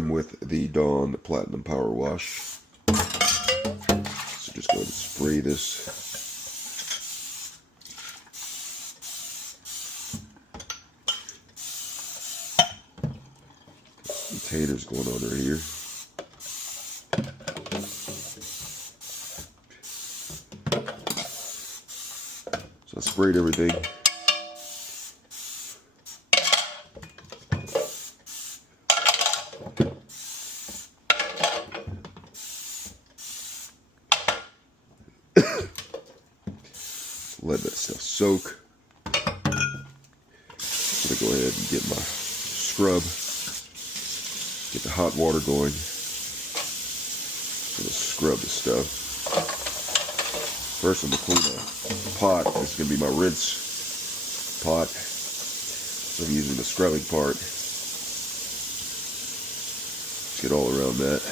am with the Dawn Platinum Powerwash. So just go ahead and spray this. Containers going on right here. So I sprayed everything. Let that stuff soak. I'm gonna go ahead and get my scrub. Get the hot water going. Gonna scrub the stuff. First, I'm gonna clean the pot. This is gonna be my rinse pot. So I'm using the scrubbing part. Just get all around that.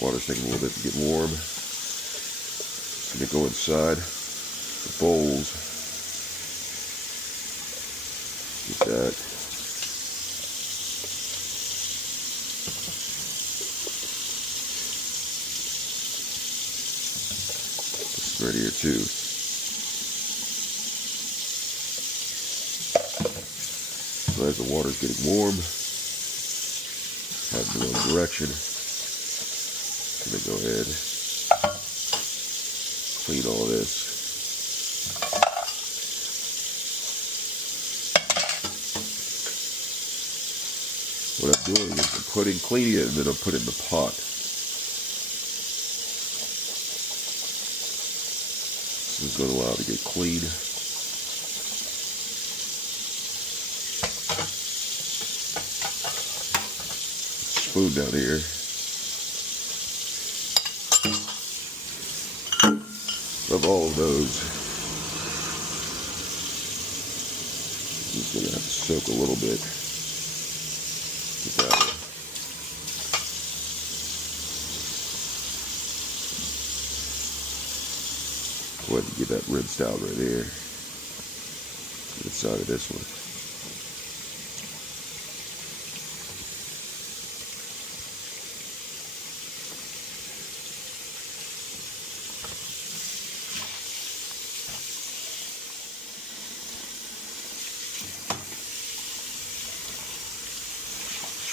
Water's taking a little bit to get warm. Just gonna go inside the bowls. Get that. This right here too. So as the water's getting warm, head in the wrong direction. I'm gonna go ahead, clean all this. What I'm doing is I'm cleaning it, and then I'm putting the pot. This is going to allow it to get clean. Spoon down here. Of all of those, just going to have to soak a little bit. Get that in. Go ahead and get that rinsed out right there. Inside of this one.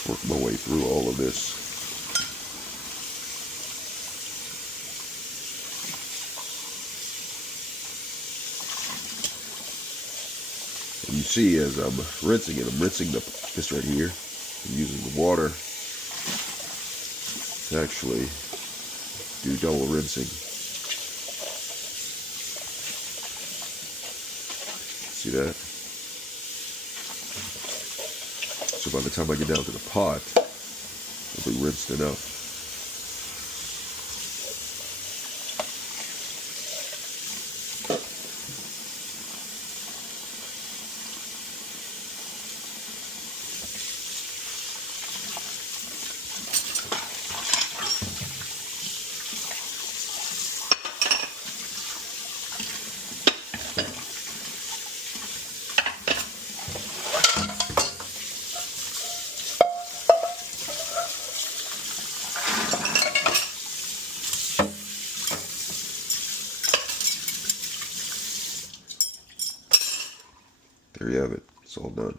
Work my way through all of this. And you see, as I'm rinsing it, I'm rinsing this right here. I'm using the water to actually do double rinsing. See that? So by the time I get down to the pot, it'll be rinsed enough. There you have it. It's all done.